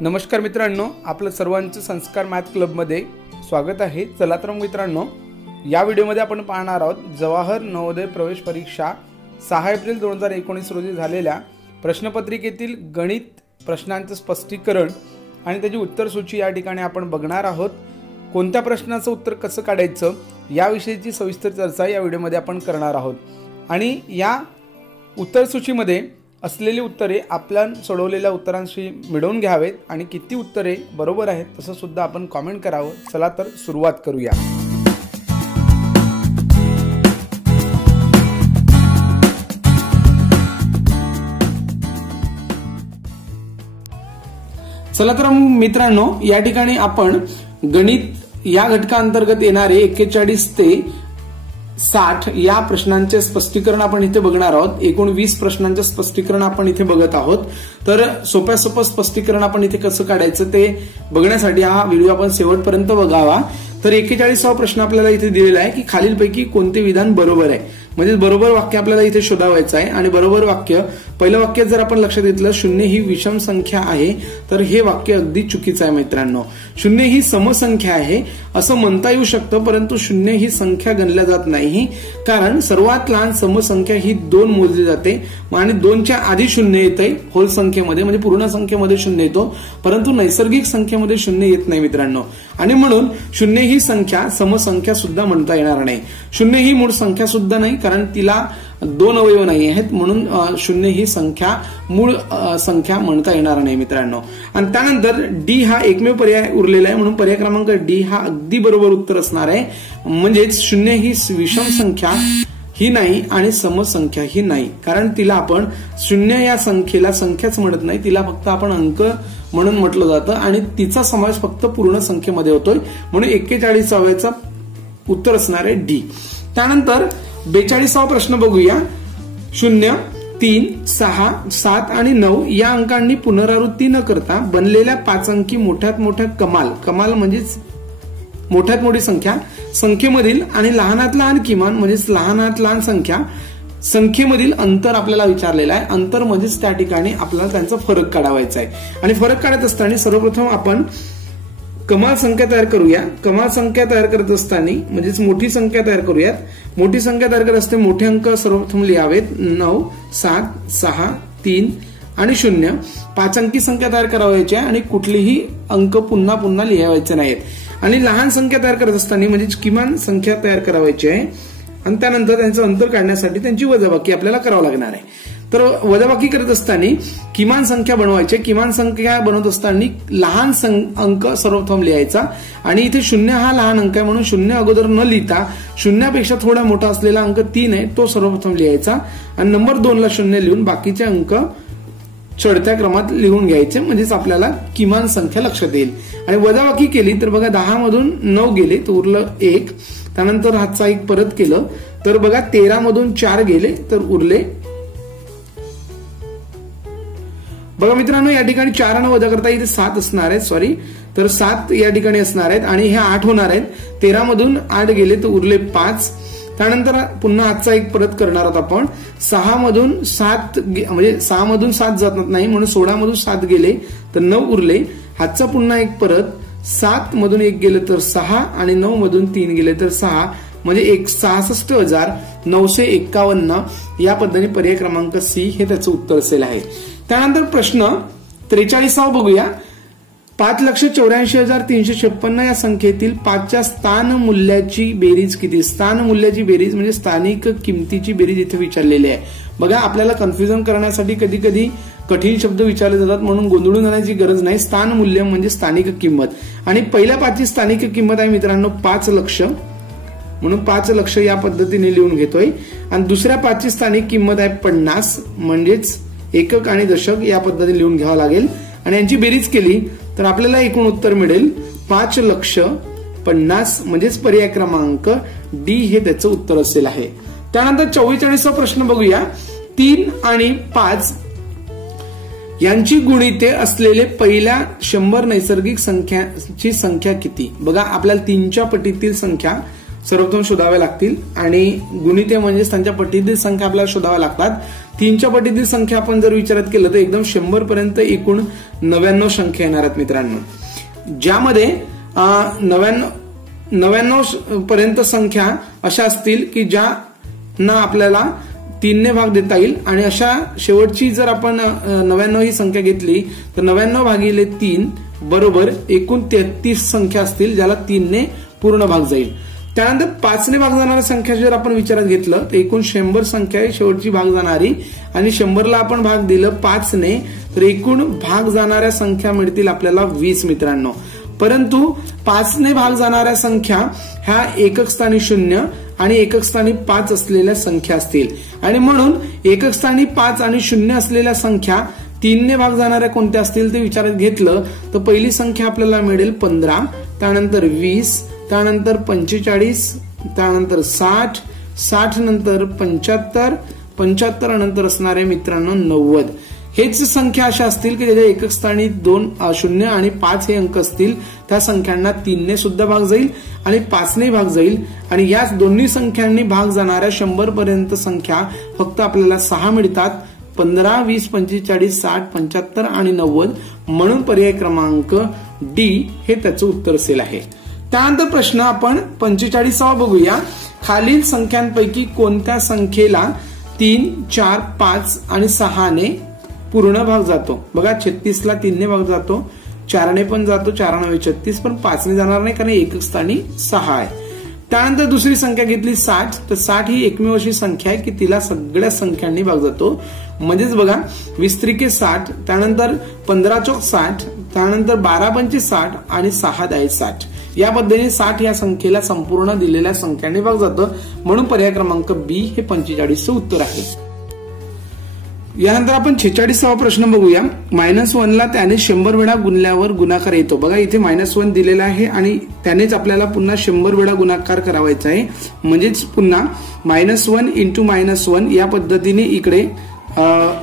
नमस्कार मित्रांनो, आपलं सर्वांचं संस्कार मॅथ क्लबमध्ये स्वागत आहे। चला तर मित्रांनो, या व्हिडिओमध्ये आपण पाहणार आहोत जवाहर नवोदय प्रवेश परीक्षा 6 एप्रिल 2019 रोजी झालेल्या प्रश्नपत्रिकेतील गणित प्रश्नांचं स्पष्टीकरण आणि त्याची उत्तर सूची या ठिकाणी आपण बघणार आहोत। कोणत्या प्रश्नाचं उत्तर कसं काढायचं याविषयीची सविस्तर चर्चा या व्हिडिओमध्ये आपण करणार आहोत आणि या उत्तर सूचीमध्ये असलेली उत्तरे आपण सोडवलेल्या उत्तरांशी मिळवून घ्यावेत आणि किती उत्तरे बरोबर आहेत तसं सुद्धा आपण कमेंट करावं। चला तर सुरुवात करूया। चला तर मित्रांनो, या ठिकाणी आपण गणित या घटकांतर्गत येणारे 41 ते 60 या प्रश्नांचे स्पष्टीकरण आपण इथे बघणार आहोत। एकूण 20 प्रश्नांचे स्पष्टीकरण आपण इथे बघत आहोत। तर सोप्या स्पष्टीकरण आपण इथे कसं काढायचं ते बघण्यासाठी हा व्हिडिओ आपण शेवटपर्यंत बघावा। तर 41वा प्रश्न आपल्याला इथे दिलेला आहे की खालीलपैकी कोणते विधान बरोबर आहे, म्हणजे बरोबर वाक्य आपल्याला इथे शोधावायचं आहे। आणि बरोबर वाक्य, पहिलं वाक्य जर आपण लक्षात घेतलं, 0 ही विषम संख्या आहे, तर हे वाक्य अगदी चुकीचं आहे मित्रांनो। 0 ही समसंख्या आहे असं म्हणता येऊ शकतं, परंतु 0 ही संख्या गणल्या जात नाही, कारण सर्वात लहान समसंख्या ही 2 मोजली जाते आणि 2च्या आधी 0 येते होल संख्येमध्ये, म्हणजे पूर्ण संख्येमध्ये 0 येतो, परंतु नैसर्गिक संख्येमध्ये 0 येत नाही मित्रांनो। आणि म्हणून 0 ही संख्या समसंख्या सुद्धा म्हणता येणार नाही। 0 ही मूळ संख्या सुद्धा नाही, कारण तिला 2 अवयव नाही आहेत, म्हणून 0 ही संख्या मूळ संख्या म्हणता येणार नाही मित्रांनो। आणि त्यानंतर डी हा एकमेव पर्याय उरलेला आहे, म्हणून पर्याय क्रमांक डी हा अगदी बरोबर उत्तर असणार आहे। म्हणजेच 0 ही विषम संख्या ही नाही आणि समसंख्या ही नाही, कारण तिला आपण 0 या संख्येला संख्याच म्हणत नाही, तिला फक्त आपण अंक म्हणून म्हटलं जातं आणि तिचा समावेश फक्त पूर्ण संख्येमध्ये होतोय, म्हणून 41चा उत्तर असणार आहे डी। त्यानंतर 42वा प्रश्न बघूया। 0, 3, 6, 7 आणि 9 या अंकांनी पुनरावृत्ती न करता बनलेल्या 5 अंकी मोठ्यात मोठ्या कमाल म्हणजेच मोठ्यात मोठी संख्या संख्येमधील आणि लहानात लहान किमान म्हणजेच लहानात लहान संख्येमधील अंतर आपल्याला विचारलेलं आहे। अंतर म्हणजेच त्या ठिकाणी आपल्याला त्यांचा फरक काढावायचा आहे आणि फरक काढत असताना सर्वप्रथम आपण कमाल संख्या तयार करूया। कमाल संख्या तयार करत असताना म्हणजेच मोठी संख्या तयार करूयात। मोठी संख्या तयार करत असताना मोठे अंक सर्वप्रथम लिहावेत, 9, 7, 6, 3 आणि 0। 5 अंकी संख्या तयार करावायची आहे आणि कुठलीही अंक पुन्हा पुन्हा लिहावायचे नाहीत। आणि लहान संख्या तयार करत असताना म्हणजेच किमान संख्या तयार करावायची आहे आणि त्यानंतर त्यांचं अंतर काढण्यासाठी त्यांची वजाबाकी आपल्याला करावं लागणार आहे। तर वजाबाकी करत असताना किमान संख्या बनवायची। किमान संख्या बनवत असताना लहान अंक सर्वप्रथम लिहायचा आणि इथे 0 हा लहान अंक आहे, म्हणून 0 अगोदर न लिहिता 0पेक्षा थोडा मोठा असलेला अंक 3 आहे तो सर्वप्रथम लिहायचा आणि नंबर 2 ला 0 लिहून बाकीचे अंक चढत्या क्रमात लिहून घ्यायचे, म्हणजेच आपल्याला किमान संख्या लक्षात येईल। आणि वजाबाकी केली तर बघा 10 मधून 9 गेले तर उरलं 1, त्यानंतर हातचा 1 परत केलं तर बघा 13 मधून 4 गेले तर उरले। बघा मित्रांनो, या ठिकाणी 4 न वजा करता इथे 7 असणार आहेत, सॉरी, तर 7 या ठिकाणी असणार आहेत आणि हे 8 होणार आहेत। 13 मधून 8 गेले तर उरले 5, त्यानंतर पुन्हा हातचा 1 परत करणार आहोत आपण। 6 मधून 7 म्हणजे 6 मधून 7 जात नाही, म्हणून 16 मधून 7 गेले तर 9 उरले। हातचा पुन्हा 1 परत, 7 मधून 1 गेले तर 6 आणि 9 मधून 3 गेले तर 6, म्हणजे 66,951 या पद्धतीने पर्याय क्रमांक सी हे त्याचं उत्तर असेल आहे। त्यानंतर प्रश्न 43वा बघूया। 5,84,356 या संख्येतील 5च्या स्थान मूल्याची बेरीज किती? स्थान मूल्याची बेरीज म्हणजे स्थानिक किमतीची बेरीज इथे विचारलेली आहे। बघा, आपल्याला कन्फ्युजन करण्यासाठी कधी कधी कठीण शब्द विचारले जातात, म्हणून गोंधळून जाण्याची गरज नाही। स्थान मूल्य म्हणजे स्थानिक किंमत आणि पहिल्या 5ची स्थानिक किंमत आहे मित्रांनो 5 लक्ष, म्हणून 5 लक्ष या पद्धतीने लिहून घेतोय। आणि दुसऱ्या 5ची स्थानिक किंमत आहे 50, म्हणजेच एकक आणि दशक या पद्धतीने लिहून घ्यावं लागेल आणि यांची बेरीज केली तर आपल्याला एकूण उत्तर मिळेल 5,50,000, म्हणजेच पर्याय क्रमांक डी हे त्याचं उत्तर असेल आहे। त्यानंतर 44वा प्रश्न बघूया। 3 आणि 5 यांची गुणिते असलेले पहिल्या 100 नैसर्गिक संख्यांची संख्या किती? बघा, आपल्याला 3च्या पटीतील संख्या सर्वप्रथम शोधाव्या लागतील आणि गुणिते म्हणजेच त्यांच्या पटीतील संख्या आपल्याला शोधाव्या लागतात. 3च्या पटीतील संख्या आपण जर विचारात केलं तर एकदम 100 पर्यंत एकूण 99 संख्या येणार आहेत मित्रांनो, ज्यामध्ये 99 पर्यंत संख्या अशा असतील की ज्यांना आपल्याला 3 ने भाग देता येईल आणि अशा शेवटची जर आपण 99 ही संख्या घेतली तर 99 भागिले 3 बरोबर एकूण 33 संख्या असतील ज्याला 3 ने पूर्ण भाग जाईल. त्यानंतर 5 ने भाग जाणाऱ्या संख्या जर आपण विचारात घेतलं तर एकूण 100 संख्या आहे शेवटची भाग जाणारी आणि 100ला आपण भाग दिलं 5 ने तर एकूण भाग जाणाऱ्या संख्या मिळतील आपल्याला 20 मित्रांनो. परंतु 5 ने भाग जाणाऱ्या संख्या ह्या एकक स्थानी 0 आणि एकक स्थानी 5 असलेल्या संख्या असतील आणि म्हणून एकक स्थानी 5 आणि 0 असलेल्या संख्या 3 ने भाग जाणाऱ्या कोणत्या असतील ते विचारात घेतलं तर पहिली संख्या आपल्याला मिळेल 15, त्यानंतर 20, त्यानंतर 45, त्यानंतर 60, 60 नंतर 75, 75 नंतर असणारे मित्रांनो 90. हेच संख्या अशा असतील की ज्याच्या एकक स्थानी 2, 0 आणि 5 हे अंक असतील त्या संख्यांना 3 ने सुद्धा भाग जाईल आणि 5 ने भाग जाईल आणि याच दोन्ही संख्यांनी भाग जाणाऱ्या 100 पर्यंत संख्या फक्त आपल्याला 6 मिळतात. 15, 20, 45, 60, 75 आणि 90 म्हणून पर्याय क्रमांक डी हे त्याचं उत्तर असेल आहे. त्यानंतर प्रश्न आपण 45वा बघूया. खालील संख्यांपैकी कोणत्या संख्येला 3, 4, 5 आणि 6 ने पूर्ण भाग जातो? बघा 36ला 3 ने भाग जातो, 4 ने पण जातो, 4 9 36, पण 5 ने जाणार नाही कारण एकक स्थानी 6 आहे. त्यानंतर दुसरी संख्या घेतली 60, तर 60 ही एकमेव अशी संख्या आहे की तिला सगळ्या संख्यांनी भाग जातो. म्हणजेच बघा 20 त्रिके 60, त्यानंतर 15 चौक 60, त्यानंतर 12 पंचे 60 आणि 6 10 60 या पद्धतीने 60 या संख्येला संपूर्ण दिलेल्या संख्यांनी भाग जातं म्हणून पर्याय क्रमांक बी हे 45चं उत्तर आहे. यानंतर आपण 46वा प्रश्न बघूया. -1ला त्याने 100 वेळा गुणल्यावर गुणाकार येतो. बघा इथे -1 दिलेला आहे आणि त्यानेच आपल्याला पुन्हा 100 वेळा गुणाकार करावायचा आहे. म्हणजेच पुन्हा -1 इंटू -1 या पद्धतीने इकडे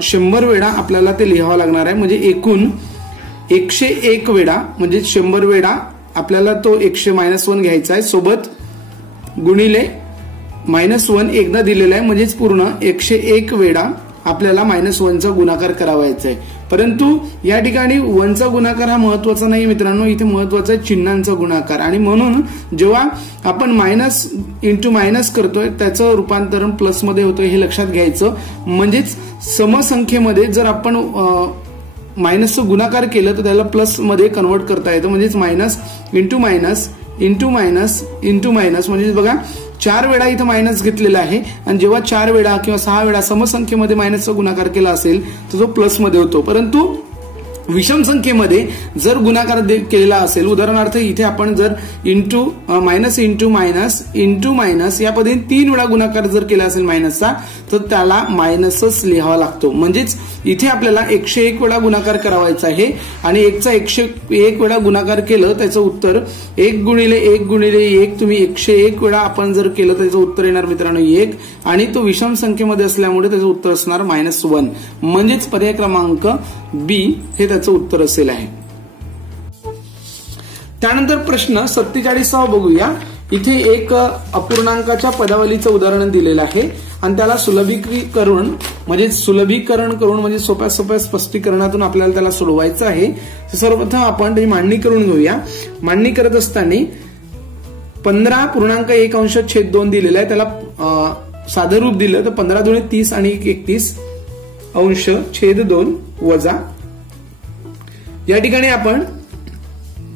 100 वेळा आपल्याला ते लिहावं लागणार आहे. म्हणजे एकूण 101 वेळा म्हणजे 100 वेळा आपल्याला तो -1 घ्यायचा आहे सोबत गुणिले -1 एकदा दिलेला आहे. म्हणजेच पूर्ण 101 वेळा आपल्याला -1चा गुणाकार करावायचा आहे. परंतु या ठिकाणी 1चा गुणाकार हा महत्वाचा नाही मित्रांनो, इथे महत्वाचा आहे चिन्हांचा गुणाकार आणि म्हणून जेव्हा आपण मायनस इंटू मायनस करतोय त्याचं रूपांतरण प्लस मध्ये होतं हे लक्षात घ्यायचं. म्हणजेच समसंख्येमध्ये जर आपण मायनसचा गुणाकार केलं तर त्याला प्लस मध्ये कन्वर्ट करता येतं. म्हणजेच minus into minus into minus into minus म्हणजे बघा 4 वेळा इथं मायनस घेतलेला आहे आणि जेव्हा 4 वेळा किंवा 6 वेळा समसंख्येमध्ये मायनसचा गुणाकार केला असेल तर तो प्लस मध्ये होतो. परंतु विषम संख्येमध्ये जर गुणाकार केलेला असेल, उदाहरणार्थ इथे आपण जर into minus into minus into minus या पद्धतीने 3 वेळा गुणाकार जर केला असेल मायनसचा तर त्याला मायनसच लिहावा लागतो. म्हणजेच इथे आपल्याला 101 वेळा गुणाकार करावायचा आहे आणि 1चा 101 वेळा गुणाकार केलं त्याचं उत्तर 1 गुणिले 1 गुणिले 1 तुम्ही 101 वेळा आपण जर केलं त्याचं उत्तर येणार मित्रांनो 1 आणि तो विषम संख्येमध्ये असल्यामुळे त्याचं उत्तर असणार -1. म्हणजेच पर्याय क्रमांक बी हे त्याचं उत्तर असेल आहे. त्यानंतर प्रश्न 47वा बघूया. इथे एक अपूर्णांकाच्या पदावलीचं उदाहरण दिलेलं आहे आणि त्याला सुलभीकरण करून म्हणजे सोप्या सोप्या स्पष्टीकरणातून आपल्याला त्याला सोडवायचं आहे. सर्वप्रथम आपण त्याची मांडणी करून घेऊया. मांडणी करत असताना 15.1/2 दिलेला आहे. त्याला साधं रूप दिलं तर 15 दुणे 30 आणि 31 अंश छेद 2 वजा. या ठिकाणी आपण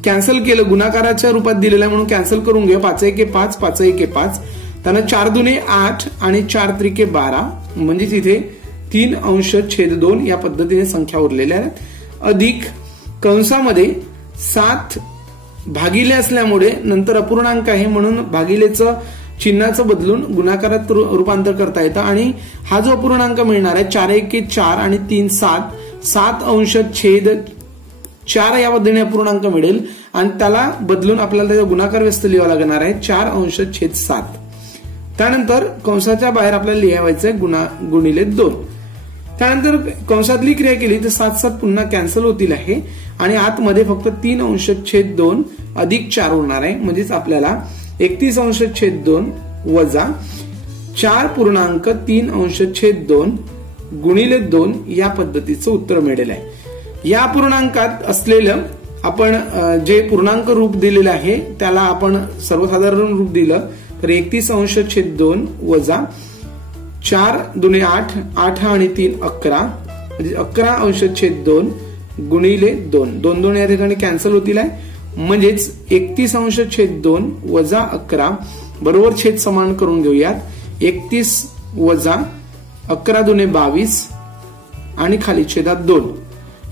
कॅन्सल केलं, गुणाकाराच्या रूपात दिलेला आहे म्हणून कॅन्सल करून घेऊ. 5 1 5 5 1 5 त्यांना 4 दुणे 8 आणि 4 त्रिके 12 म्हणजेच इथे 3 अंश छेद 2 या पद्धतीने संख्या उरलेल्या आहेत. अधिक कंसामध्ये 7 भागिले असल्यामुळे नंतर अपूर्णांक आहे म्हणून भागिलेचं चिन्हाचं बदलून गुणाकारात रूपांतर करता येतं आणि हा जो अपूर्णांक मिळणार आहे 4 1 4 आणि 3 7 7 अंश छेद 4 या पद्धतीने अपूर्णांक मिळेल आणि त्याला बदलून आपल्याला त्याचा गुणाकार व्यस्त लिहावा लागणार आहे 4 अंश छेद 7. त्यानंतर कंसाच्या बाहेर आपल्याला लिहायचं आहे गुणिले 2. त्यानंतर कंसातली क्रिया केली तर 7 7 पुन्हा कॅन्सल होतील आहे आणि आतमध्ये फक्त 3 अंश छेद 2 अधिक 4 होणार आहे. म्हणजेच आपल्याला 31/2 वजा 4.3/2 गुणिले 2 या पद्धतीचं उत्तर मिळेल आहे। या पूर्णांकात असलेलं आपण जे पूर्णांक रूप दिलेलं आहे त्याला आपण सर्वसाधारण रूप दिलं तर 31/2 वजा 4 दुणे 8, 8 आणि 3 11 म्हणजे 11/2 गुणिले 2, 2 2 या ठिकाणी कॅन्सल होतील आहे, म्हणजेच 31/2 वजा 11 बरोबर छेद समान करून घेऊयात। 31 वजा 11 दुणे 22 आणि खाली छेदात 2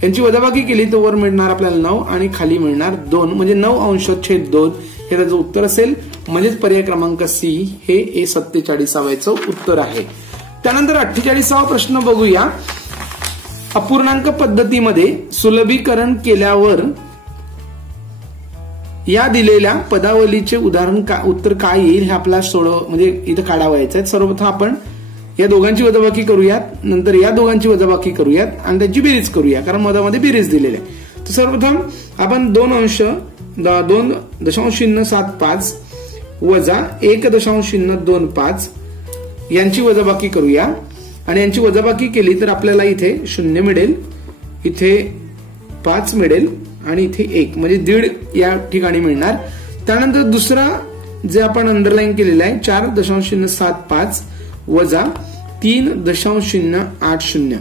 यांची वजाबाकी केली तर वर मिळणार आपल्याला 9 आणि खाली मिळणार 2 म्हणजे 9/2 हे त्याचं उत्तर असेल। म्हणजेच पर्याय क्रमांक सी हे A47चं उत्तर आहे। त्यानंतर 48वा प्रश्न बघूया। अपूर्णांक पद्धतीमध्ये सुलभीकरण केल्यावर या दिलेल्या पदावलीचे उदाहरण उत्तर काय येईल हे आपल्याला म्हणजे इथं काढावायचं आहे। सर्वप्रथम आपण या दोघांची वजाबाकी करूयात, नंतर या दोघांची वजाबाकी करूयात आणि त्याची बेरीज करूया, कारण मधामध्ये बेरीज दिलेली आहे। तर सर्वप्रथम आपण 2.075 वजा 1.025 यांची वजाबाकी करूया आणि यांची वजाबाकी केली तर आपल्याला इथे 0 मिळेल, इथे 5 मिळेल आणि इथे 1 म्हणजे 1.5 या ठिकाणी मिळणार। त्यानंतर दुसरा जे आपण अंडरलाईन केलेला आहे 4.075 वजा 3.080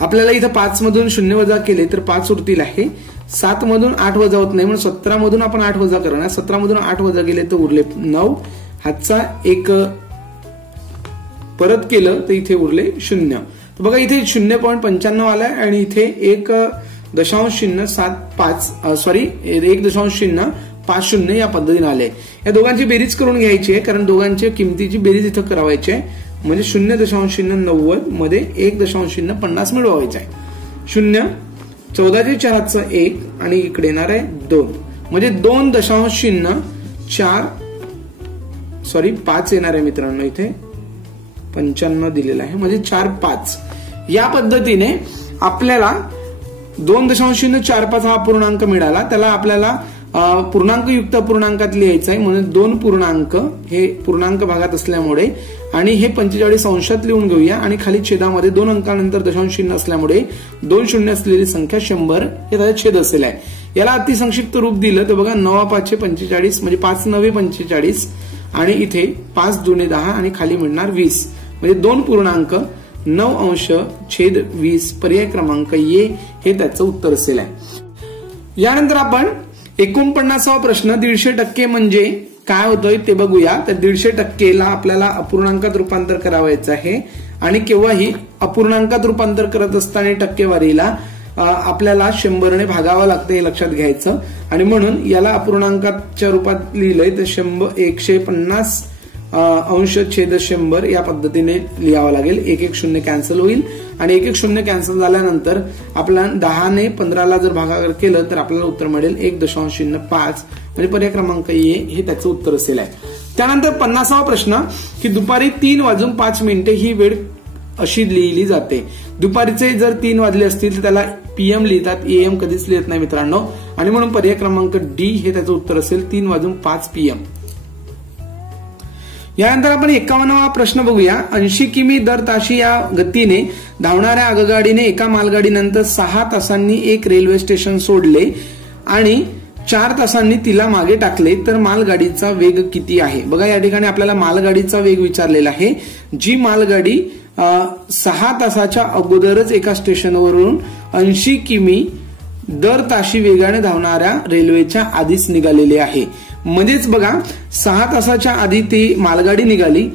आपल्याला इथं 5 मधून 0 वजा केले तर 5 उरतील आहे, 7 मधून 8 वजा होत नाही म्हणून 17 मधून आपण 8 वजा करणार, 17 मधून 8 वजा केले तर उरले 9, हातचा 1 परत केलं तर इथे उरले 0। तर बघा इथे 0.95 आलाय आणि इथे 1.050 या पद्धतीने आले। या दोघांची बेरीज करून घ्यायची आहे कारण दोघांच्या किमतीची बेरीज इथं करावायची आहे, म्हणजे 0.90 मध्ये 1.050 मिळवायचं आहे। 0 14 चे 4 हातचा 1 आणि इकडे येणार आहे 2 म्हणजे 5 येणार आहे मित्रांनो, इथे 95 दिलेला आहे म्हणजे 4 5 या पद्धतीने आपल्याला 2.045 हा पूर्णांक मिळाला। त्याला आपल्याला पूर्णांकयुक्त पूर्णांकात लिहायचं आहे म्हणून 2 पूर्णांक हे पूर्णांक भागात असल्यामुळे आणि हे 45 अंशात लिहून घेऊया आणि खाली छेदामध्ये 2 अंकानंतर दशांश चिन्ह असल्यामुळे 2 शून्य असलेली संख्या 100 हे त्याचा छेद असेल आहे। याला अतिसंक्षिप्त रूप दिलं तर बघा 9×5=45 म्हणजे 5×9=45 आणि इथे 5×10 आणि खाली मिळणार 20 म्हणजे 2 पूर्णांक 9/20 पर्याय क्रमांक ए हे त्याचं उत्तर असेल आहे। यानंतर आपण 49वा प्रश्न 150% म्हणजे काय होतंय ते बघूया। तर 150%ला आपल्याला अपूर्णांकात रूपांतर करावायचं आहे आणि केव्हाही अपूर्णांकात रूपांतर करत असताना टक्केवारीला आपल्याला 100ने भागावं लागतं हे लक्षात घ्यायचं आणि म्हणून याला अपूर्णांकाच्या रूपात लिहिलंय तर 150 अंश छेद 100 या पद्धतीने लिहावं लागेल। 1 1 0 कॅन्सल होईल आणि 1 1 0 कॅन्सल झाल्यानंतर आपल्याला 10 ने 15ला जर भागाकार केलं तर आपल्याला उत्तर मिळेल 1.05 म्हणजे पर्याय क्रमांक ए हे त्याचं उत्तर असेल आहे। त्यानंतर 50वा प्रश्न की दुपारी 3:05 ही वेळ अशी लिहिली जाते। दुपारीचे जर 3 वाजले असतील तर त्याला PM लिहितात, AM कधीच लिहित नाही मित्रांनो आणि म्हणून पर्याय क्रमांक डी हे त्याचं उत्तर असेल 3:05 PM। यानंतर आपण 51वा प्रश्न बघूया। 80 किमी दर ताशी या गतीने धावणाऱ्या आगगाडीने एका मालगाडीनंतर 6 तासांनी एक रेल्वे स्टेशन सोडले आणि 4 तासांनी तिला मागे टाकले तर मालगाडीचा वेग किती आहे। बघा या ठिकाणी आपल्याला मालगाडीचा वेग विचारलेला आहे। जी मालगाडी 6 तासाच्या अगोदरच एका स्टेशनवरून 80 किमी दर ताशी वेगाने धावणाऱ्या रेल्वेच्या आधीच निघालेली आहे। म्हणजेच बघा 6 तासाच्या आधी ती मालगाडी निघाली,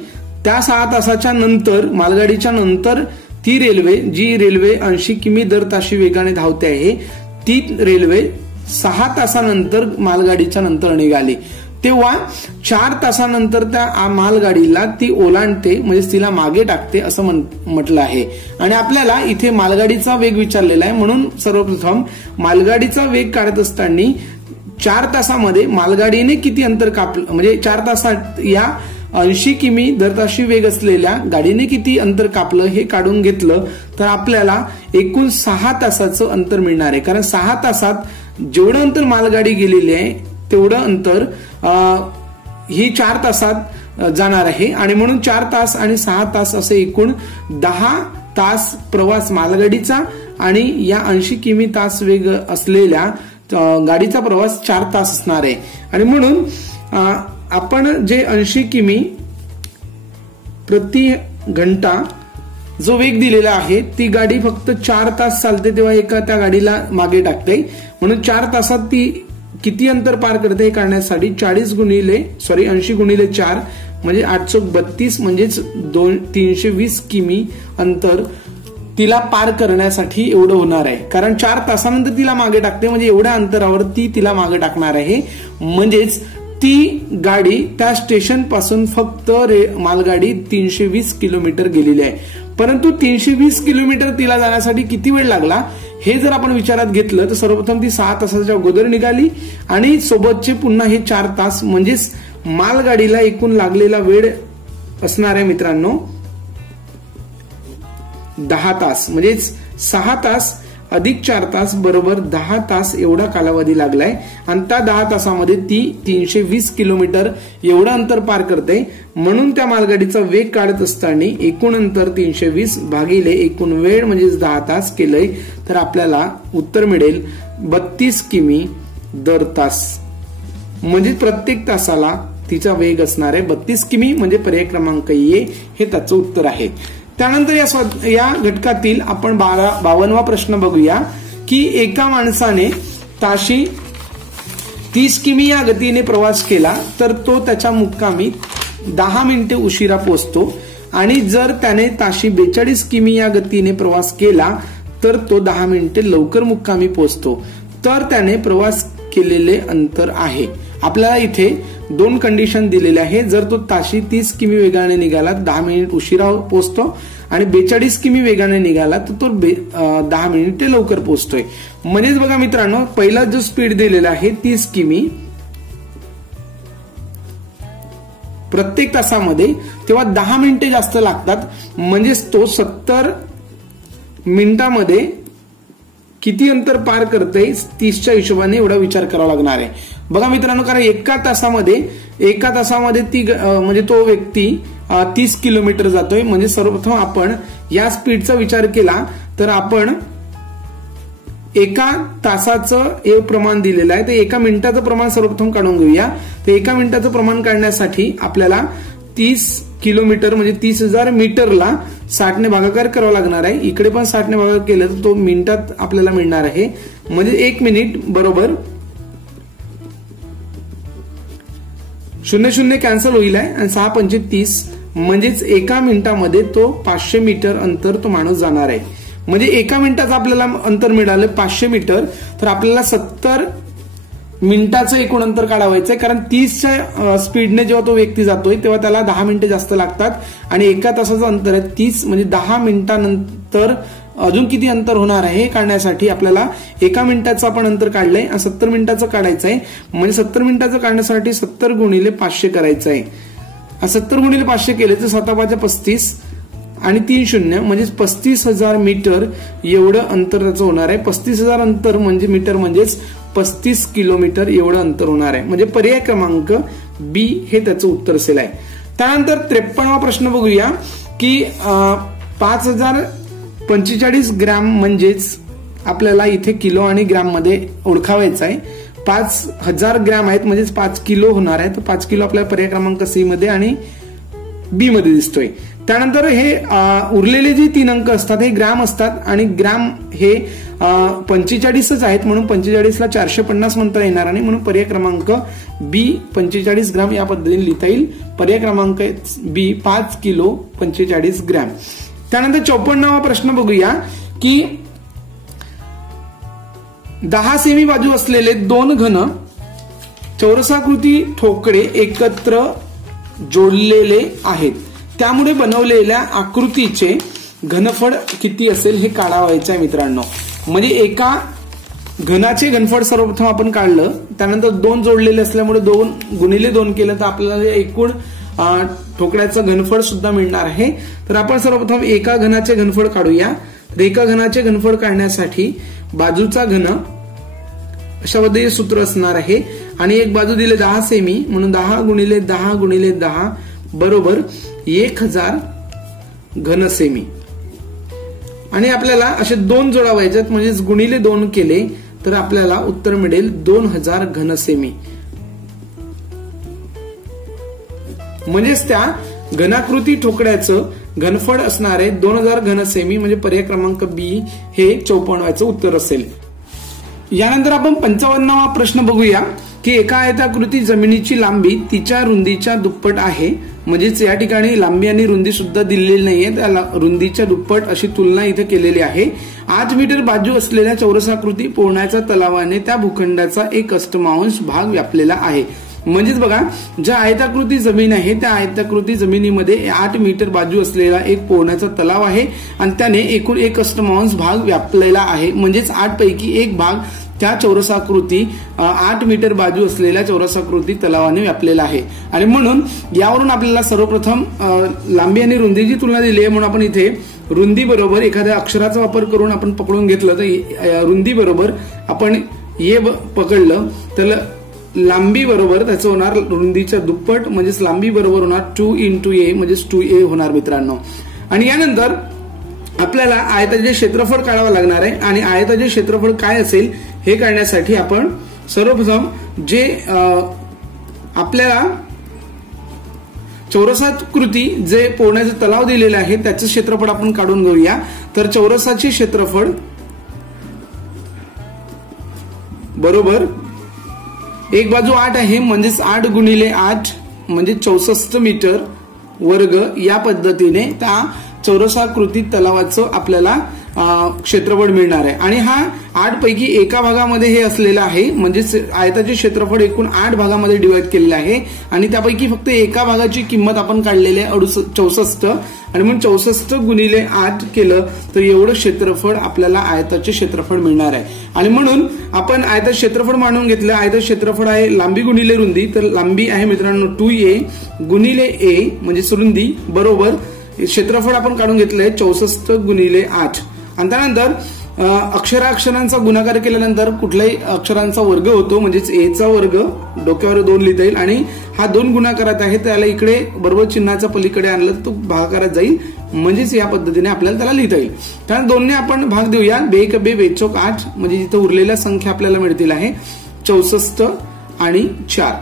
त्या 6 तासाच्या नंतर मालगाडीच्या नंतर ती रेल्वे जी रेल्वे 80 किमी दर ताशी वेगाने धावते आहे ती रेल्वे 6 तासानंतर मालगाडीच्या नंतर निघाली, तेव्हा 4 तासानंतर त्या मालगाडीला ती ओलांडते म्हणजे तिला मागे टाकते असं म्हटलं आहे। आणि आपल्याला इथे मालगाडीचा वेग विचारलेला आहे म्हणून सर्वप्रथम मालगाडीचा वेग काढत असताना 4 तासामध्ये मालगाडीने किती अंतर कापलं म्हणजे 4 तासात या 80 किमी दर ताशी वेग असलेल्या गाडीने किती अंतर कापलं हे काढून घेतलं तर आपल्याला एकूण 6 तासाचं अंतर मिळणार आहे। कारण 6 तासात जेवढं अंतर मालगाडी गेलेली आहे तेवढं अंतर ही 4 तासात जाणार आहे आणि म्हणून 4 तास आणि 6 तास असे एकूण 10 तास प्रवास मालगाडीचा आणि या 80 किमी तास वेग असलेल्या गाडीचा प्रवास 4 तास असणार आहे. आणि म्हणून आपण जे 80 किमी प्रति घंटा जो वेग दिलेला आहे ती गाडी फक्त 4 तास चालते तेव्हा एका त्या गाडीला मागे टाकते. म्हणून 4 तासात ती किती अंतर पार करते हे काढण्यासाठी 80 गुणिले 4 म्हणजे 832 म्हणजेच 320 किमी अंतर तिला पार करण्यासाठी एवढं होणार आहे. कारण 4 तासानंतर तिला मागे टाकते म्हणजे एवढ्या अंतरावर ती तिला मागे टाकणार आहे. म्हणजेच ती गाडी त्या स्टेशन पासून फक्त मालगाडी 320 किलोमीटर गेलेली आहे. परंतु 320 किलोमीटर तिला जाण्यासाठी किती वेळ लागला हे जर आपण विचारात घेतलं तर सर्वप्रथम ती 6 तासाच्या अगोदर निघाली आणि सोबतचे पुन्हा हे 4 तास म्हणजेच मालगाडीला एकूण लागलेला वेळ असणार आहे मित्रांनो 10 तास. म्हणजेच 6 तास अधिक 4 तास बरोबर 10 तास एवढा कालावधी लागलाय आणि त्या 10 तासामध्ये ती 320 किलोमीटर एवढं अंतर पार करते. म्हणून त्या मालगाडीचा वेग काढत असताना एकूण अंतर 320 भागिले एकूण वेळ म्हणजेच 10 तास केलंय तर आपल्याला उत्तर मिळेल 32 किमी दर तास. म्हणजे प्रत्येक तासाला तिचा वेग असणार आहे 32 किमी म्हणजे पर्याय क्रमांक ए हे त्याचं उत्तर आहे. त्यानंतर या घटकातील आपण 52वा प्रश्न बघूया की एका माणसाने ताशी 30 किमी या गतीने प्रवास केला तर तो त्याच्या मुक्कामी 10 मिनिटे उशिरा पोहोचतो आणि जर त्याने ताशी 42 किमी या गतीने प्रवास केला तर तो 10 मिनिटे लवकर मुक्कामी पोहोचतो तर त्याने प्रवास केलेले अंतर आहे. आपल्याला इथे 2 कंडिशन दिलेले आहे. जर तो ताशी 30 किमी वेगाने निघाला 10 मिनिट उशिरा पोहोचतो आणि 42 किमी वेगाने निघाला तर तो 10 मिनिटे लवकर पोहोचतोय. म्हणजेच बघा मित्रांनो पहिला जो स्पीड दिलेला आहे 30 किमी प्रत्येक तासामध्ये तेव्हा 10 मिनिटे जास्त लागतात. म्हणजेच तो 70 मिनिटांमध्ये किती अंतर पार करते 30च्या हिशोबाने एवढा विचार करावा लागणार आहे. बघा मित्रांनो कारण एका तासामध्ये ती म्हणजे तो व्यक्ती 30 किलोमीटर जातोय. म्हणजे सर्वप्रथम आपण या स्पीडचा विचार केला तर आपण एका तासाचं प्रमाण दिलेलं आहे तर एका मिनिटाचं प्रमाण सर्वप्रथम काढून घेऊया. तर एका मिनिटाचं प्रमाण काढण्यासाठी आपल्याला 30 किलोमीटर म्हणजे 30,000 मीटरला 60 ने भागाकार करावा लागणार आहे. इकडे पण 60 ने भागाकार केलं तर तो मिनिटात आपल्याला मिळणार आहे. म्हणजे 1 मिनिट बरोबर 00 कॅन्सल होईल आहे आणि 6 पंचे 30 म्हणजेच एका मिनिटामध्ये तो 500 मीटर अंतर तो माणूस जाणार आहे. म्हणजे एका मिनिटाचं आपल्याला अंतर मिळालं 500 मीटर तर आपल्याला 70 मिनिटाचं एकूण अंतर काढावायचं आहे. कारण 30च्या स्पीडने जेव्हा तो व्यक्ती जातोय तेव्हा त्याला 10 मिनिटे जास्त लागतात आणि एका तासाचं अंतर आहे 30 म्हणजे 10 मिनिटानंतर अजून किती अंतर होणार आहे हे काढण्यासाठी आपल्याला एका मिनिटाचं आपण अंतर काढलंय आणि 70 मिनिटाचं काढायचं आहे. म्हणजे 70 मिनिटाचं काढण्यासाठी 70 गुणिले 500 करायचं आहे. 70 गुणिले 500 केले तर 7×5 35 आणि 3 शून्य म्हणजे 35,000 मीटर एवढं अंतर त्याचं होणार आहे. 35,000 अंतर म्हणजे मीटर म्हणजेच 35 किलोमीटर एवढं अंतर होणार आहे. म्हणजे पर्याय क्रमांक बी हे त्याचं उत्तर असेल आहे. त्यानंतर 53वा प्रश्न बघूया की 5045 ग्रॅम म्हणजेच आपल्याला इथे किलो आणि ग्रॅम मध्ये ओळखावायचं आहे. 5000 ग्रॅम आहेत म्हणजेच 5 किलो होणार आहे. तर 5 किलो आपल्याला पर्याय क्रमांक सी मध्ये आणि बी मध्ये दिसतोय. त्यानंतर हे उरलेले जे 3 अंक असतात हे ग्रॅम असतात आणि ग्रॅम हे 45च आहेत म्हणून 45ला 450 म्हणता येणार नाही. म्हणून पर्याय क्रमांक बी 45 ग्रॅम या पद्धतीने लिहिता येईल. पर्याय क्रमांक बी 5 किलो 45 ग्रॅम. त्यानंतर 54वा प्रश्न बघूया की 10 सेमी बाजू असलेले 2 घन चौरसाकृती ठोकळे एकत्र जोडलेले आहेत. त्यामुळे बनवलेल्या आकृतीचे घनफळ किती असेल हे काढावायचं आहे मित्रांनो. म्हणजे एका घनाचे घनफळ सर्वप्रथम आपण काढलं त्यानंतर 2 जोडलेले असल्यामुळे 2 गुणिले 2 केलं तर आपल्याला एकूण ठोकळ्याचं घनफळ सुद्धा मिळणार आहे. तर आपण सर्वप्रथम एका घनाचे घनफळ काढूया. तर एका घनाचे घनफळ काढण्यासाठी बाजूचा घन अशा पद्धतीचे सूत्र असणार आहे आणि एक बाजू दिले 10 सेमी म्हणून 10 गुणिले 10 गुणिले 10 बरोबर 1000 घन सेमी. आणि आपल्याला असे 2 जोडावायचे म्हणजे गुणिले 2 केले तर आपल्याला उत्तर मिळेल 2000 घन सेमी. म्हणजेच त्या घनाकृती ठोकळ्याचं घनफळ असणार आहे 2000 घन सेमी म्हणजे पर्याय क्रमांक बी हे 54चं उत्तर असेल. यानंतर आपण 55वा प्रश्न बघूया की एका आयताकृती जमिनीची लांबी तिच्या रुंदीच्या दुप्पट आहे. म्हणजेच या ठिकाणी लांबी आणि रुंदी सुद्धा दिलेली नाहीये, त्या रुंदीच्या दुप्पट अशी तुलना इथे केलेली आहे. 8 मीटर बाजू असलेल्या चौरसाकृती पोहण्याच्या तलावाने त्या भूखंडाचा 1/8 भाग व्यापलेला आहे. म्हणजेच बघा, ज्या आयताकृती जमीन आहे त्या आयताकृती जमिनीमध्ये 8 मीटर बाजू असलेला एक पोहण्याचा तलाव आहे आणि त्याने एकूण 1/8 भाग व्यापलेला आहे. म्हणजेच 8 पैकी 1 भाग त्या चौरसाकृती 8 मीटर बाजू असलेल्या चौरसाकृती तलावाने व्यापलेला आहे. आणि म्हणून यावरून आपल्याला सर्वप्रथम लांबी आणि रुंदीची तुलना दिली आहे. म्हणून आपण इथे रुंदी बरोबर एखाद्या अक्षराचा वापर करून आपण पकडून घेतलं तर रुंदी बरोबर आपण ए पकडलं तर लांबी बरोबर त्याचं होणार रुंदीच्या दुप्पट म्हणजेच लांबी बरोबर होणार 2 × a म्हणजेच 2a होणार मित्रांनो. आणि यानंतर आपल्याला आयताचे क्षेत्रफळ काढावं लागणार आहे आणि आयताचे क्षेत्रफळ काय असेल हे काढण्यासाठी आपण सर्वप्रथम जे आपल्याला चौरसाकृती जे पोहण्याचे तलाव दिलेले आहे त्याचं क्षेत्रफळ आपण काढून घेऊया. तर चौरसाचे क्षेत्रफळ बरोबर एक बाजू 8 आहे म्हणजेच 8 गुणिले 8 म्हणजे 64 मीटर वर्ग या पद्धतीने त्या चौरसाकृती तलावाचं आपल्याला क्षेत्रफळ मिळणार आहे. आणि हा 8 पैकी एका भागामध्ये हे असलेलं आहे म्हणजेच आयताचे क्षेत्रफळ एकूण 8 भागामध्ये डिवाइड केलेलं आहे आणि त्यापैकी फक्त एका भागाची किंमत आपण काढलेली आहे 64 आणि म्हणून 64 गुणिले 8 केलं तर एवढं क्षेत्रफळ आपल्याला आयताचे क्षेत्रफळ मिळणार आहे. आणि म्हणून आपण आयताचे क्षेत्रफळ मानून घेतलं. आयताचे क्षेत्रफळ आहे लांबी गुणिले रुंदी, तर लांबी आहे मित्रांनो 2a गुणिले a म्हणजे रुंदी बरोबर क्षेत्रफळ आपण काढून घेतलंय 64 गुणिले 8. आणि त्यानंतर अक्षरांचा गुणाकार केल्यानंतर कुठल्याही अक्षरांचा वर्ग होतो म्हणजेच a चा वर्ग डोक्यावर 2 लिहिता येईल आणि हा 2 गुणाकारात आहे त्याला इकडे बरोबर चिन्हाच्या पलीकडे आणलं तो भागाकारात जाईल म्हणजेच या पद्धतीने आपल्याला त्याला लिहिता येईल. त्यानंतर 2 ने आपण भाग देऊया 2 बे 8 म्हणजे जिथे उरलेल्या संख्या आपल्याला मिळतील आहे 64 आणि 4.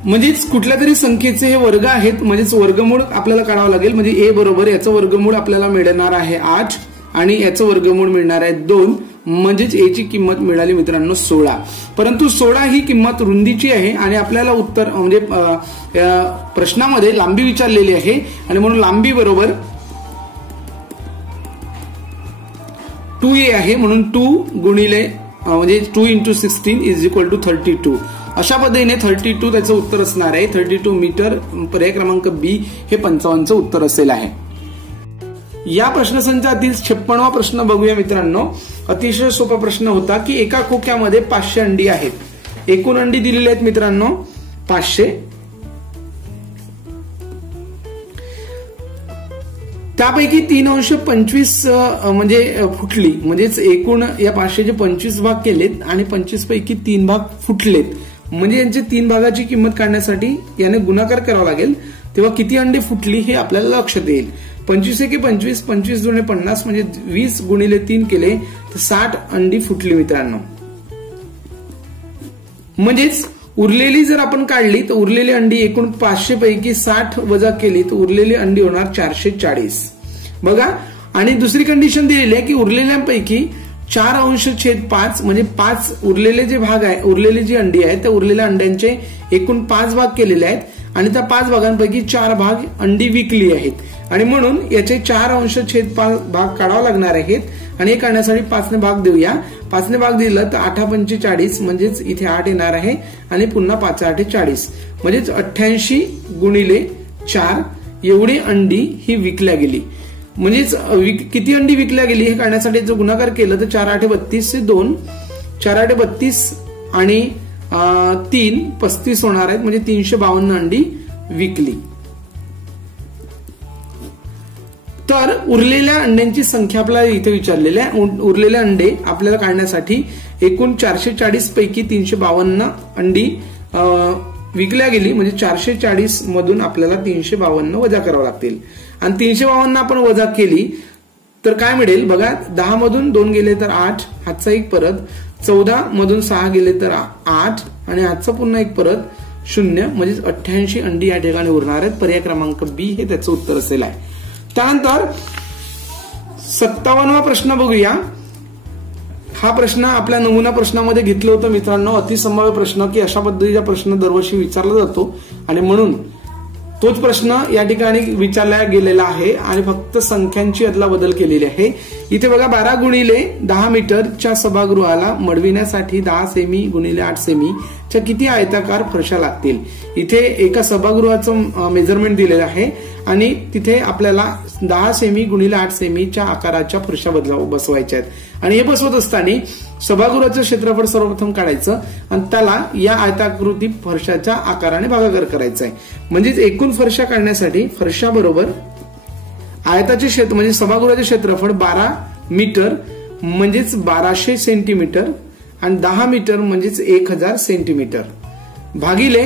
म्हणजेच कुठल्या तरी संख्येचे हे वर्ग आहेत म्हणजेच वर्गमूळ आपल्याला काढावं लागेल. म्हणजे a बरोबर याचं वर्गमूळ आपल्याला मिळणार आहे 8 आणि याचं वर्गमूळ मिळणार आहे 2 म्हणजेच a ची किंमत मिळाली मित्रांनो 16. परंतु 16 ही किंमत रुंदीची आहे आणि आपल्याला उत्तर म्हणजे प्रश्नामध्ये लांबी विचारलेली आहे आणि म्हणून लांबी बरोबर 2a आहे म्हणून 2 गुणिले म्हणजे 2 × 16 = 32. अशा पद्धतीने 32 त्याचं उत्तर असणार आहे 32 मीटर. पर्याय क्रमांक बी हे 55चं उत्तर असेल आहे. या प्रश्नसंचातील 56वा प्रश्न बघूया मित्रांनो. अतिशय सोपा प्रश्न होता की एका खोक्यामध्ये 500 अंडी आहेत. एकूण अंडी दिलेली आहेत मित्रांनो 500. त्यापैकी 3/25 म्हणजे फुटली म्हणजेच एकूण या 500चे 25 भाग केलेत आणि 25 पैकी 3 भाग फुटलेत. म्हणजे यांचे 3 भागाची किंमत काढण्यासाठी याने गुणाकार करावा लागेल तेव्हा किती अंडी फुटली हे आपल्याला लक्षात येईल. 25 × 25 25 × 50 म्हणजे 20 गुणिले 3 केले तर 60 अंडी फुटली मित्रांनो. म्हणजेच उरलेली जर आपण काढली तर उरलेली अंडी एकूण 500 पैकी 60 वजा केली तर उरलेली अंडी होणार 440. बघा आणि दुसरी कंडिशन दिलेली आहे की उरलेल्यांपैकी 4/5 म्हणजे 5 उरलेले जे भाग आहे उरलेली जी अंडी आहेत त्या उरलेल्या अंड्यांचे एकूण 5 भाग केलेले आहेत आणि त्या 5 भागांपैकी 4 भाग अंडी विकली आहेत आणि म्हणून याचे 4/5 भाग काढावे लागणार आहेत आणि हे काढण्यासाठी 5 ने भाग देऊया. 5 ने भाग दिलं तर 8×45 म्हणजेच इथे 8 येणार आहे आणि पुन्हा 5×8 = 40 म्हणजेच 88 गुणिले 4 एवढी अंडी ही विकल्या गेली. म्हणजेच किती अंडी विकल्या गेली हे काढण्यासाठी जर गुणाकार केलं तर 4×8 = 2 4×8 आणि 3 35 होणार आहेत म्हणजे 352 अंडी विकली. तर उरलेल्या अंड्यांची संख्या आपल्याला इथे विचारलेली आहे. उरलेले अंडे आपल्याला काढण्यासाठी एकूण 440 पैकी 352 अंडी विकल्या गेली, म्हणजे 440 मधून आपल्याला 352 वजा करावं लागतील आणि 352 आपण वजा केली तर काय मिळेल बघा. 10 मधून 2 गेले तर 8, हातचा एक परत. 14 मधून 6 गेले तर 8 आणि हातचा पुन्हा एक परत 0, म्हणजे 88 अंडी या ठिकाणी उरणार आहेत. पर्याय क्रमांक बी हे त्याचं उत्तर असेल आहे. त्यानंतर 57वा प्रश्न बघूया. हा प्रश्न आपल्या नमुना प्रश्नामध्ये घेतलं होतं मित्रांनो, अतिसंभाव्य प्रश्न, की अशा पद्धतीचा प्रश्न दरवर्षी विचारला जातो आणि म्हणून तोच प्रश्न या ठिकाणी विचारला गेलेला आहे आणि फक्त संख्यांची अदलाबदल केलेली आहे. इथे बघा 12 गुणिले 10 मीटरच्या सभागृहाला मडविण्यासाठी 10 सेमी गुणिले 8 सेमीच्या किती आयताकार फरशा लागतील. इथे एका सभागृहाचं मेजरमेंट दिलेलं आहे आणि तिथे आपल्याला 10 सेमी गुणिले 8 सेमीच्या आकाराच्या फरशा बसवायच्या आहेत आणि हे बसवत असताना सभागृहाचं क्षेत्रफळ सर्वप्रथम काढायचं आणि त्याला या आयताकृती फरशाच्या आकाराने भागाकार करायचा आहे. म्हणजेच एकूण फरशा काढण्यासाठी फरशा बरोबर आयताचे क्षेत्र म्हणजे सभागृहाचे क्षेत्रफळ 12 मीटर म्हणजेच 1200 सेंटीमीटर आणि 10 मीटर म्हणजेच 1000 सेंटीमीटर भागिले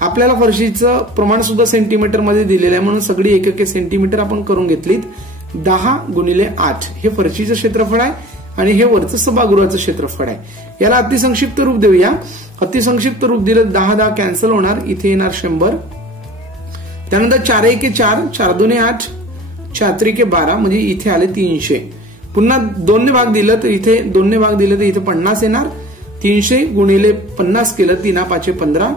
आपल्याला फरशीचं प्रमाण सुद्धा सेंटीमीटर मध्ये दिलेलं आहे म्हणून सगळी एकके सेंटीमीटर आपण करून घेतलीत. 10 गुणिले 8 हे फरशीचं क्षेत्रफळ आहे आणि हे वरचं सभागृहाचं क्षेत्रफळ आहे. याला अतिसंक्षिप्त रूप देऊया. अतिसंक्षिप्त रूप दिलं 10 कॅन्सल होणार, इथे येणार 100. त्यानंतर 4 एके 4, 4 दुने 8, 4 त्रिके 12 म्हणजे इथे आले 300. पुन्हा 2 ने भाग दिलं तर इथे 2 ने भाग दिलं तर इथे 50 येणार. 300 गुणिले 50 केलं 3 5 15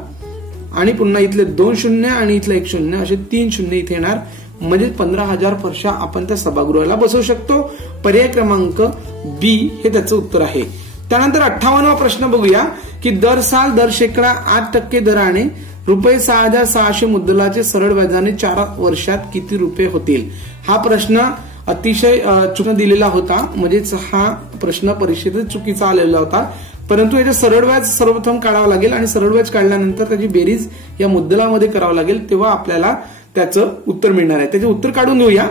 आणि पुन्हा इथले 2 शून्य आणि इथलं 1 शून्य असे 3 शून्य इथे येणार. म्हणजे 15,000 फरशा आपण त्या सभागृहाला बसवू शकतो. पर्याय क्रमांक बी हे त्याचं उत्तर आहे. त्यानंतर 58वा प्रश्न बघूया की दर साल दर शेकडा 8% दराने रुपये 6,600 मुद्दलाचे सरळ व्याजाने 4 वर्षात किती रुपये होतील. हा प्रश्न अतिशय चुकीचा दिलेला होता, म्हणजेच हा प्रश्न परीक्षेत चुकीचा आलेला होता. परंतु याचे सरळ व्याज सर्वप्रथम काढावं लागेल आणि सरळ व्याज काढल्यानंतर त्याची बेरीज या मुद्दलामध्ये करावं लागेल, तेव्हा आपल्याला त्याचं उत्तर मिळणार आहे. त्याचे उत्तर काढून घेऊया.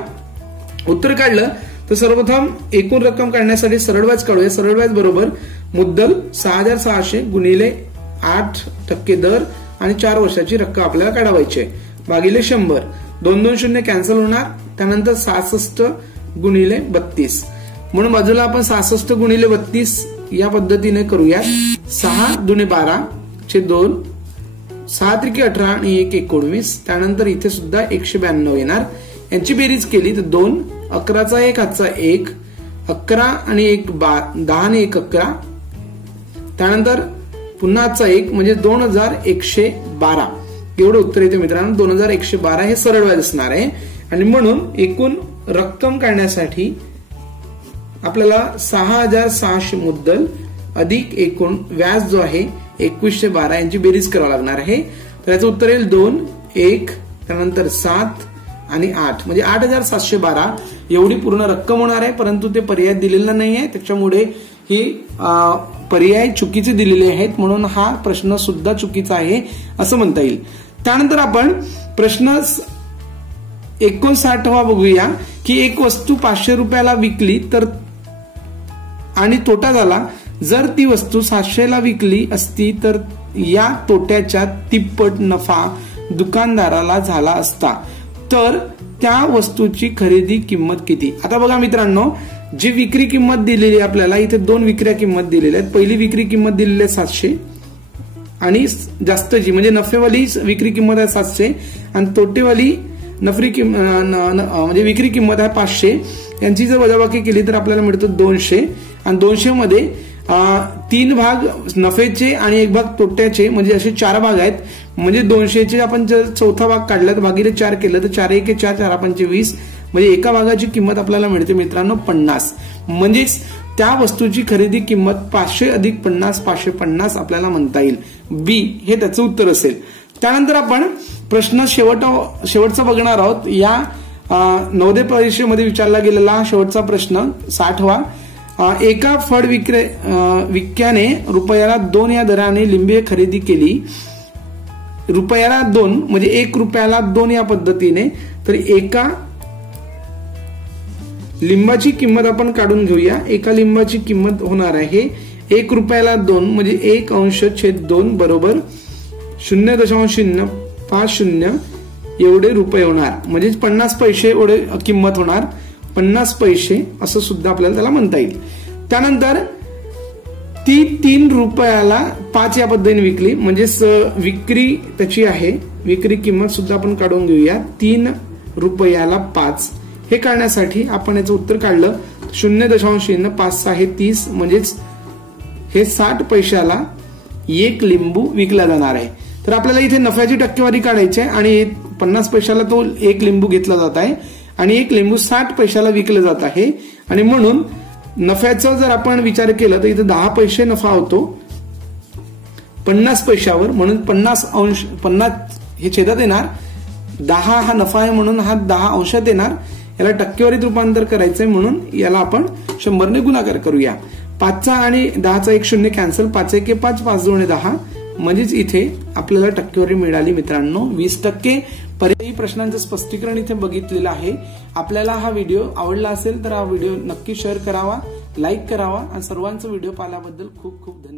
उत्तर काढलं तर सर्वप्रथम एकूण रक्कम काढण्यासाठी सरळ व्याज काढूया. सरळ व्याज बरोबर मुद्दल 6,600 गुणिले 8% दर आणि 4 वर्षाची रक्कम आपल्याला काढावायची आहे भागिले 100. 2 2 शून्य कॅन्सल होणार. त्यानंतर 66 गुणिले 32 म्हणून बाजूला आपण 66 गुणिले 32 या पद्धतीने करूया. 6 दुने 12 चे 2, 6 त्रिके 18 आणि 1 19. त्यानंतर इथे सुद्धा 192 येणार. यांची बेरीज केली तर 2, 11चा 1 हातचा 1, 11 आणि 1 10 आणि 1 11. त्यानंतर पुन्हा हातचा 1 म्हणजे 2112 एवढं उत्तर येते मित्रांनो. 2112 हे सरळ व्याज असणार आहे आणि म्हणून एकूण रक्कम काढण्यासाठी आपल्याला 6,600 मुद्दल अधिक एकूण व्याज जो आहे 2112 यांची बेरीज करावी लागणार आहे. तर याचं उत्तर येईल 2, 1, त्यानंतर 7 आणि 8 म्हणजे 8,712 एवढी पूर्ण रक्कम होणार आहे. परंतु ते पर्याय दिलेला नाही आहे, त्याच्यामुळे ही पर्याय चुकीचे दिलेले आहेत म्हणून हा प्रश्न सुद्धा चुकीचा आहे असं म्हणता येईल. त्यानंतर आपण प्रश्न 59वा बघूया की एक वस्तू 500 रुपयाला विकली तर आणि तोटा झाला. जर ती वस्तू 700ला विकली असती तर या तोट्याच्या तिप्पट नफा दुकानदाराला झाला असता तर त्या वस्तूची खरेदी किंमत किती. आता बघा मित्रांनो, जी विक्री किंमत दिलेली आहे आपल्याला इथे 2 विक्री किंमत दिलेल्या आहेत. पहिली विक्री किंमत दिलेली आहे 700 आणि जास्तची म्हणजे नफेवाली विक्री किंमत आहे 700 आणि तोटेवाली म्हणजे विक्री किंमत आहे 500. यांची जर वजाबाकी केली तर आपल्याला मिळतो 200 आणि 200 मध्ये 3 भाग नफेचे आणि 1 भाग तोट्याचे म्हणजे असे 4 भाग आहेत. म्हणजे 200चे आपण जर चौथा भाग काढला तर भागिले 4 केलं तर 4 1 4 4 5 20 म्हणजे एका भागाची किंमत आपल्याला मिळते मित्रांनो 50. म्हणजेच त्या वस्तूची खरेदी किंमत 500 अधिक 50 550 आपल्याला म्हणता येईल. बी हे त्याचं उत्तर असेल. त्यानंतर आपण प्रश्न शेवटचा बघणार आहोत. या नवोदय परीक्षेमध्ये विचारला गेलेला शेवटचा प्रश्न 60वा. एका फळ विक्याने रुपयाला 2 या दराने लिंबे खरेदी केली. रुपयाला 2 म्हणजे 1 रुपयाला 2 या पद्धतीने. तर एका लिंबाची किंमत आपण काढून घेऊया. एका लिंबाची किंमत होणार आहे 1 रुपयाला 2 म्हणजे 1/2 बरोबर 0.050 एवढे रुपये होणार, म्हणजे 50 पैसे एवढे किंमत होणार, 50 पैसे असं सुद्धा आपल्याला त्याला म्हणता येईल. त्यानंतर ती 3 रुपयाला 5 या पद्धतीने विकली, म्हणजे विक्री त्याची आहे, विक्री किंमत सुद्धा आपण काढून घेऊया. 3 रुपयाला 5 हे काढण्यासाठी आपण याचं उत्तर काढलं. 0.05 हे 30 म्हणजेच हे 60 पैशाला 1 लिंबू विकला जाणार आहे. तर आपल्याला इथे नफ्याची टक्केवारी काढायची आहे आणि 50 पैशाला तो 1 लिंबू घेतला जात आहे आणि 1 लिंबू 60 पैशाला विकलं जात आहे. आणि म्हणून नफ्याचा जर आपण विचार केला तर इथे 10 पैसे नफा होतो 50 पैशावर, म्हणून 50 हे छेदात येणार, 10 हा नफा आहे म्हणून हा 10 अंशात येणार. याला टक्केवारीत रूपांतर करायचंय म्हणून याला आपण 100 ने गुणाकार करूया. 5चा आणि 10चा 1 0 कॅन्सल, 5 1 5, 5 2 10, म्हणजेच इथे आपल्याला टक्केवारी मिळाली मित्रांनो 20%. पर्यायी प्रश्नांचं स्पष्टीकरण इथे बघितलेलं आहे. आपल्याला हा व्हिडिओ आवडला असेल तर हा व्हिडिओ नक्की शेअर करावा, लाईक करावा आणि सर्वांचा व्हिडिओ पाहिल्याबद्दल खूप खूप धन्यवाद.